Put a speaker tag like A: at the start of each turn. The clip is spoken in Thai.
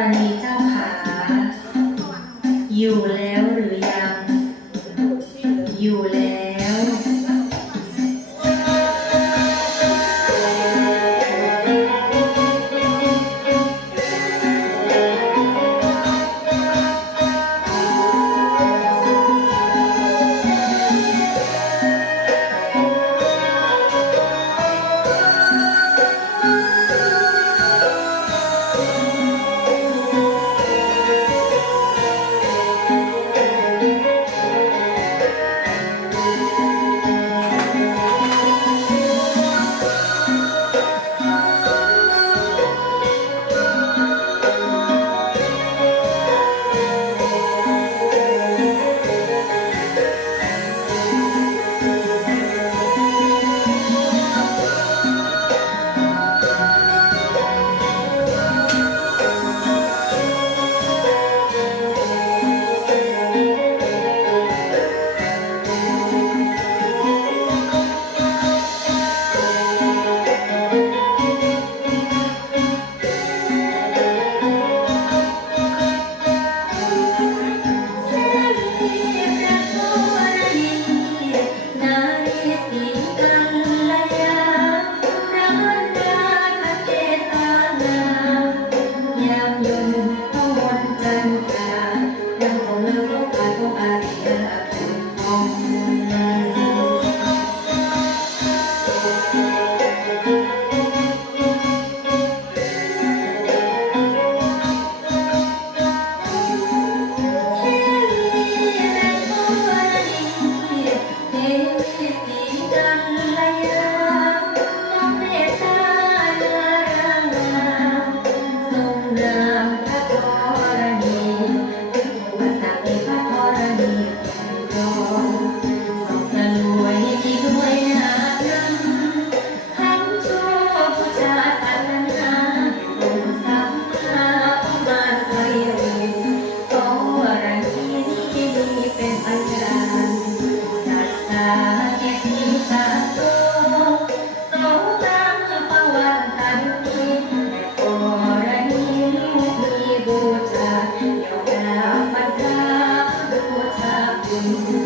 A: รณีเจ้าขา อยู่แล้วหรือยัง อยู่แล้ว Thank you.